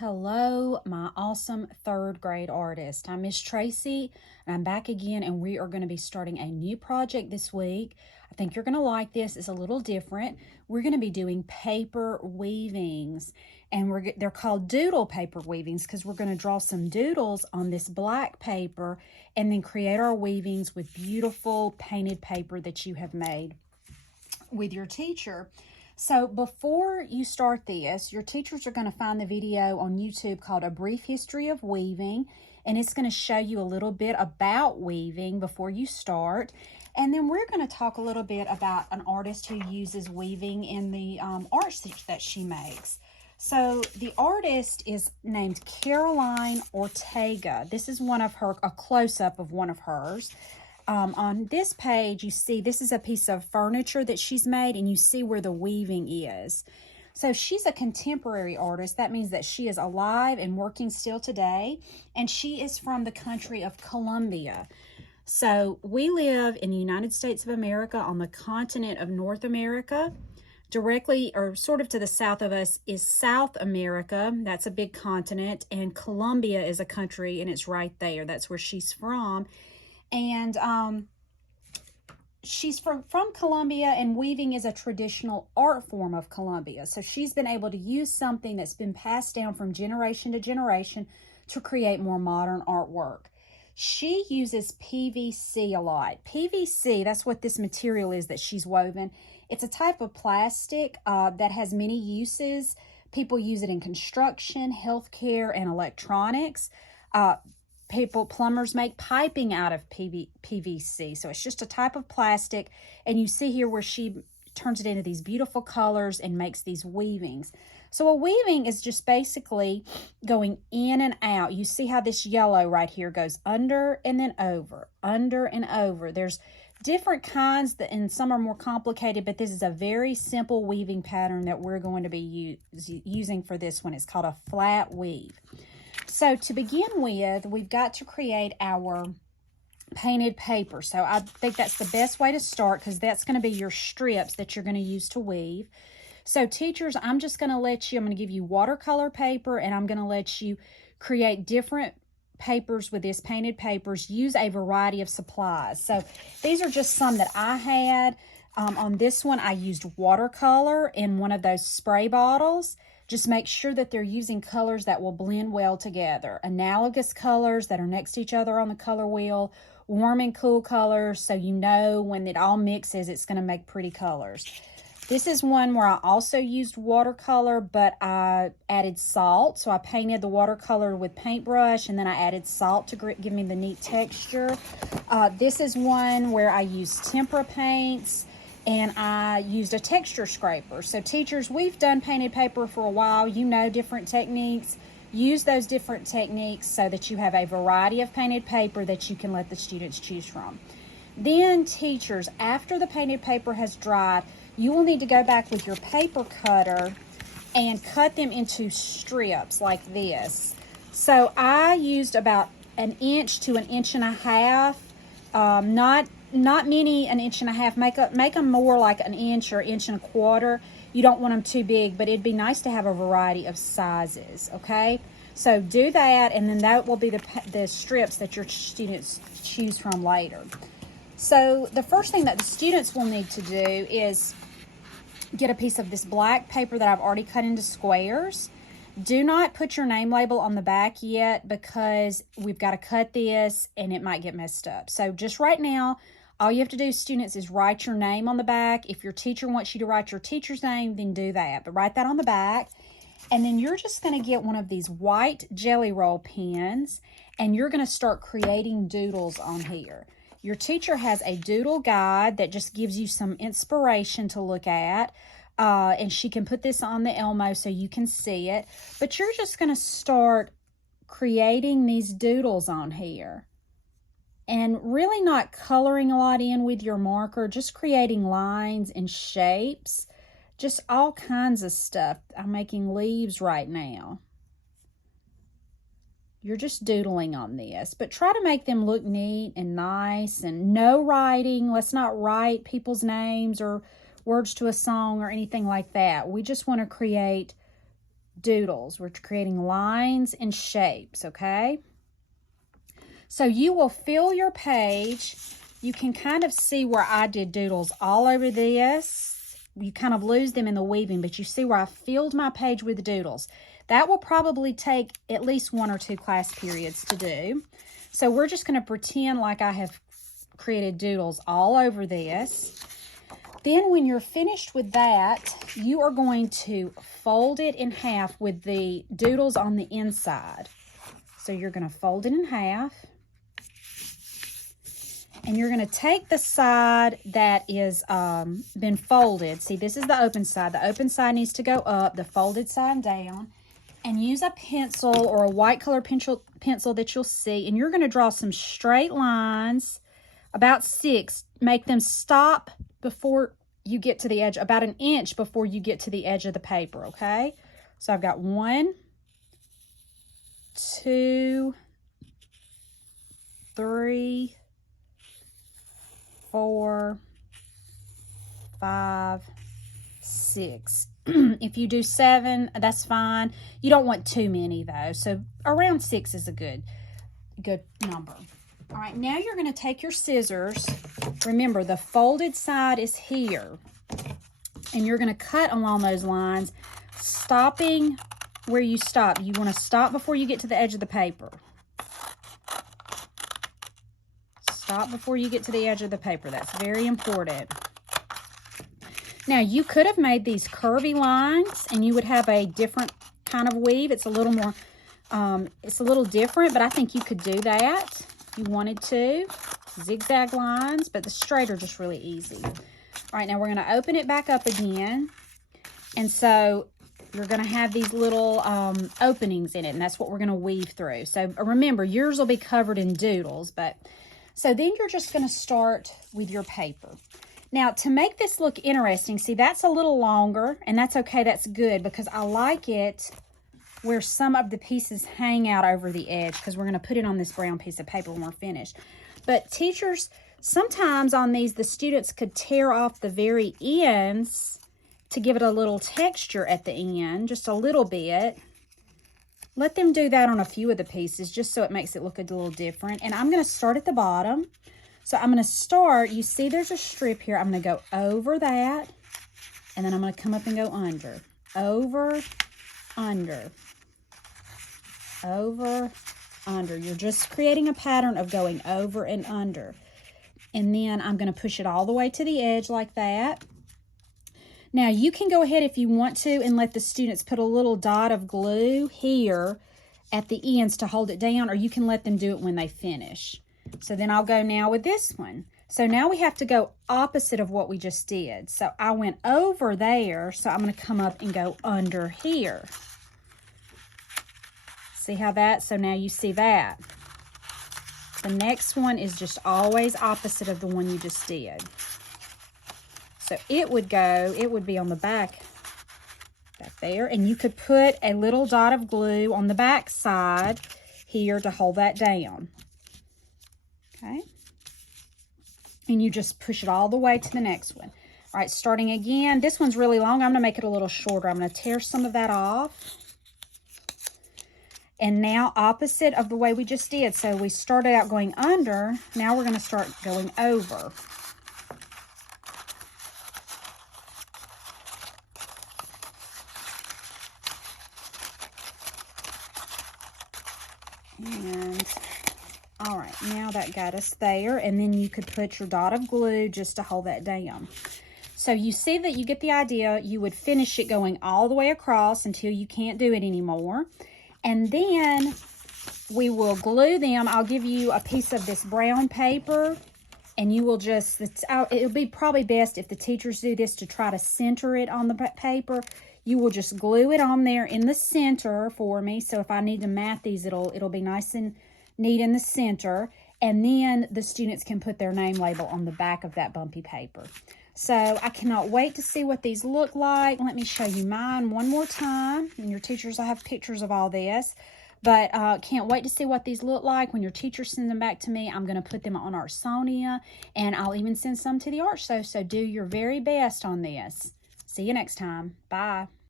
Hello, my awesome third grade artist. I'm Miss Tracy, and I'm back again, and we are going to be starting a new project this week. I think you're going to like this. It's a little different. We're going to be doing paper weavings, and they're called doodle paper weavings because we're going to draw some doodles on this black paper and then create our weavings with beautiful painted paper that you have made with your teacher. So before you start this, your teachers are going to find the video on YouTube called A Brief History of Weaving, and it's going to show you a little bit about weaving before you start. And then we're going to talk a little bit about an artist who uses weaving in the art that she makes. So the artist is named Caroline Ortega. This is a close-up of one of hers. On this page, you see this is a piece of furniture that she's made, and you see where the weaving is. So she's a contemporary artist. That means that she is alive and working still today, and she is from the country of Colombia. So we live in the United States of America on the continent of North America. Directly or sort of to the south of us is South America. That's a big continent, and Colombia is a country, and it's right there. That's where she's from. And she's from Colombia, and weaving is a traditional art form of Colombia. So she's been able to use something that's been passed down from generation to generation to create more modern artwork. She uses PVC a lot. PVC, that's what this material is that she's woven. It's a type of plastic that has many uses. People use it in construction, healthcare, and electronics. Plumbers make piping out of PVC. So it's just a type of plastic. And you see here where she turns it into these beautiful colors and makes these weavings. So a weaving is just basically going in and out. You see how this yellow right here goes under and then over, under and over. There's different kinds, and some are more complicated, but this is a very simple weaving pattern that we're going to be using for this one. It's called a flat weave. So to begin with, we've got to create our painted paper. So I think that's the best way to start because that's going to be your strips that you're going to use to weave. So teachers, I'm going to give you watercolor paper, and I'm going to let you create different papers with this painted papers. Use a variety of supplies. So these are just some that I had. On this one, I used watercolor in one of those spray bottles. Just make sure that they're using colors that will blend well together. Analogous colors that are next to each other on the color wheel. Warm and cool colors, so you know when it all mixes, it's going to make pretty colors. This is one where I also used watercolor, but I added salt. So I painted the watercolor with paintbrush, and then I added salt to give me the neat texture. This is one where I used tempera paints, and I used a texture scraper. So teachers, we've done painted paper for a while. You know different techniques. Use those different techniques so that you have a variety of painted paper that you can let the students choose from. Then teachers, after the painted paper has dried, you will need to go back with your paper cutter and cut them into strips like this. So I used about 1 inch to 1.5 inches, not many 1.5 inches. Make them more like 1 inch or 1.25 inches. You don't want them too big, but it'd be nice to have a variety of sizes, okay? So do that, and then that will be the strips that your students choose from later. So the first thing that the students will need to do is get a piece of this black paper that I've already cut into squares. Do not put your name label on the back yet because we've got to cut this and it might get messed up. So just right now, all you have to do, students, is write your name on the back. If your teacher wants you to write your teacher's name, then do that. But write that on the back. And then you're just going to get one of these white Jelly Roll pens, and you're going to start creating doodles on here. Your teacher has a doodle guide that just gives you some inspiration to look at. And she can put this on the Elmo so you can see it. But you're just going to start creating these doodles on here. And really not coloring a lot in with your marker, just creating lines and shapes, just all kinds of stuff. I'm making leaves right now. You're just doodling on this, but try to make them look neat and nice, and no writing. Let's not write people's names or words to a song or anything like that. We just want to create doodles. We're creating lines and shapes, okay? So you will fill your page. You can kind of see where I did doodles all over this. You kind of lose them in the weaving, but you see where I filled my page with doodles. That will probably take at least 1 or 2 class periods to do. So we're just going to pretend like I have created doodles all over this. Then when you're finished with that, you are going to fold it in half with the doodles on the inside. So you're going to fold it in half. And you're going to take the side that is been folded. See, this is the open side. The open side needs to go up, the folded side down. And use a pencil or a white color pencil that you'll see. And you're going to draw some straight lines, about 6. Make them stop before you get to the edge, about 1 inch before you get to the edge of the paper, okay? So I've got 1, 2, 3, 4, 5, 6. If you do 7, that's fine. You don't want too many though. So around 6 is a good number. All right, now you're going to take your scissors. Remember, the folded side is here. And you're going to cut along those lines, stopping where you stop. You want to stop before you get to the edge of the paper. Stop before you get to the edge of the paper. That's very important. Now, you could have made these curvy lines, and you would have a different kind of weave. It's a little more, it's a little different, but I think you could do that if you wanted to. Zigzag lines, but the straight are just really easy. All right, now we're going to open it back up again. And so you're going to have these little openings in it, and that's what we're going to weave through. So remember, yours will be covered in doodles, but so then you're just going to start with your paper. Now, to make this look interesting, see, that's a little longer, and that's okay, that's good, because I like it where some of the pieces hang out over the edge, because we're going to put it on this brown piece of paper when we're finished. But teachers, sometimes on these, the students could tear off the very ends to give it a little texture at the end, just a little bit. Let them do that on a few of the pieces, just so it makes it look a little different. And I'm going to start at the bottom. So I'm going to start, you see there's a strip here. I'm going to go over that, and then I'm going to come up and go under. Over, under. Over, under. You're just creating a pattern of going over and under. And then I'm going to push it all the way to the edge like that. Now, you can go ahead if you want to and let the students put a little dot of glue here at the ends to hold it down, or you can let them do it when they finish. So then I'll go now with this one. So now we have to go opposite of what we just did. So I went over there, so I'm going to come up and go under here. See how that? So now you see that. The next one is just always opposite of the one you just did. So it would be on the back there, and you could put a little dot of glue on the back side here to hold that down. Okay, and you just push it all the way to the next one. All right, starting again. This one's really long. I'm going to make it a little shorter. I'm going to tear some of that off. And now opposite of the way we just did. So we started out going under. Now we're going to start going over. And all right, now that got us there, and then you could put your dot of glue just to hold that down. So you see that you get the idea. You would finish it going all the way across until you can't do it anymore. And then we will glue them. I'll give you a piece of this brown paper, and you will just, it'll be probably best if the teachers do this to try to center it on the paper. You will just glue it on there in the center for me. So if I need to mat these, it'll be nice and neat in the center, and then the students can put their name label on the back of that bumpy paper. So I cannot wait to see what these look like. Let me show you mine one more time. And your teachers, I have pictures of all this, but can't wait to see what these look like. When your teacher sends them back to me, I'm going to put them on Artsonia, and I'll even send some to the art show. So do your very best on this. See you next time. Bye.